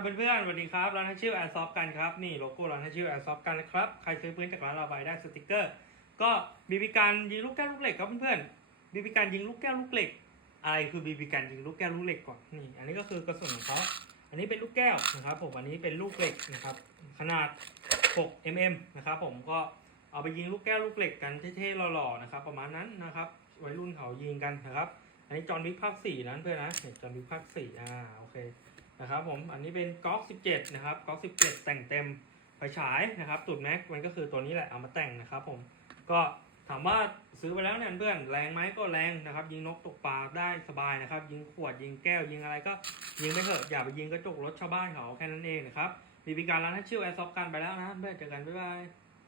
ครับเพื่อนๆสวัสดีครับ ร้านฮัชชิวแอร์ซอฟกันครับ นี่โลโก้ร้านฮัชชิวแอร์ซอฟกันนะครับ ใครซื้อพื้นจากร้านเราไปได้สติกเกอร์ ก็บีบีการยิงลูกแก้วลูกเหล็กครับเพื่อนๆบีบีการยิงลูกแก้วลูกเหล็ก อะไรคือบีบีการยิงลูกแก้วลูกเหล็กก่อน นี่ อันนี้ก็คือกระสุนของเขาอันนี้เป็นลูกแก้วนะครับผม อันนี้เป็นลูกเหล็กนะครับ ขนาด 6 mm นะครับผม ก็เอาไปยิงลูกแก้วลูกเหล็กกันเท่ๆหล่อๆนะครับ ประมาณนั้นนะครับ วัยรุ่นเขายิงกันนะครับ อันนี้จอห์นวิกภาคสี่นะเพื่อนนะจอห์นวิกภาคสี่อ่า โอเค นะครับผมอันนี้เป็นก๊อก17 นะครับก๊อก17 แต่งเต็มไฟฉายนะครับสูตรแม็กมันก็คือตัวนี้แหละเอามาแต่งนะครับผมก็ถามว่าซื้อไปแล้วเนี่ยเพื่อนแรงไหมก็แรงนะครับ ยิงนกตกปลาได้สบายนะครับ ยิงขวดยิงแก้วยิงอะไรก็ยิงไม่เถอะอย่าไปยิงกระจกรถชาวบ้านเขาแค่นั้นเองนะครับมีพิการร้านให้ชื่อแอร์ซอฟกันไปแล้วนะเพื่อนเจอกันบ๊ายบาย